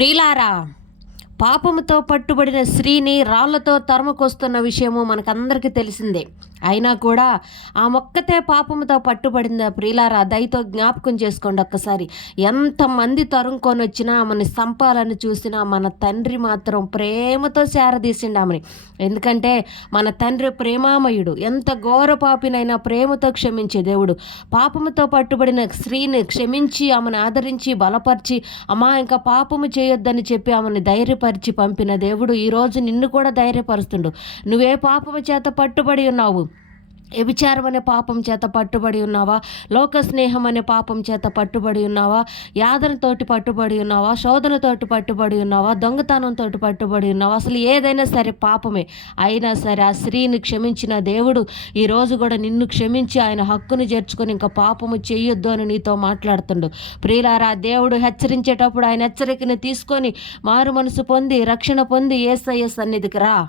ప్రియులారా పాపముతో పట్టుబడిన స్త్రీని రాళ్ళతో తరుముకొస్తున్న విషయము మనకందరికీ తెలిసిందే. అయినా కూడా ఆ మొక్కతే పాపముతో పట్టుబడింది? ప్రియులారా దయతో జ్ఞాపకం చేసుకోండి ఒక్కసారి. ఎంతమంది తరుముకొని వచ్చినా ఆమెను సంపాలని చూసినా మన తండ్రి మాత్రం ప్రేమతో శారదీసిండు ఆమెని. ఎందుకంటే మన తండ్రి ప్రేమామయుడు. ఎంత ఘోర పాపినైనా ప్రేమతో క్షమించే దేవుడు. పాపముతో పట్టుబడిన స్త్రీని క్షమించి ఆమెను ఆదరించి బలపరిచి అమ్మా ఇంకా పాపము చేయొద్దని చెప్పి ఆమెను ధైర్యపరిచి పంపిన దేవుడు ఈరోజు నిన్ను కూడా ధైర్యపరుస్తుండు. నువ్వే పాపము చేత పట్టుబడి ఉన్నావు. వ్యభిచారం అనే పాపం చేత పట్టుబడి ఉన్నావా? లోక స్నేహం అనే పాపం చేత పట్టుబడి ఉన్నావా? యాదనతోటి పట్టుబడి ఉన్నావా? శోధనతోటి పట్టుబడి ఉన్నావా? దొంగతనంతో పట్టుబడి ఉన్నావా? అసలు ఏదైనా సరే పాపమే. అయినా సరే ఆ స్త్రీని క్షమించిన దేవుడు ఈరోజు కూడా నిన్ను క్షమించి ఆయన హక్కును చేర్చుకొని ఇంకా పాపము చెయ్యొద్దు అని నీతో మాట్లాడుతుండు. ప్రియులారా దేవుడు హెచ్చరించేటప్పుడు ఆయన హెచ్చరికను తీసుకొని మారు మనసు పొంది రక్షణ పొంది ఏసయ్య సన్నిధికి రా.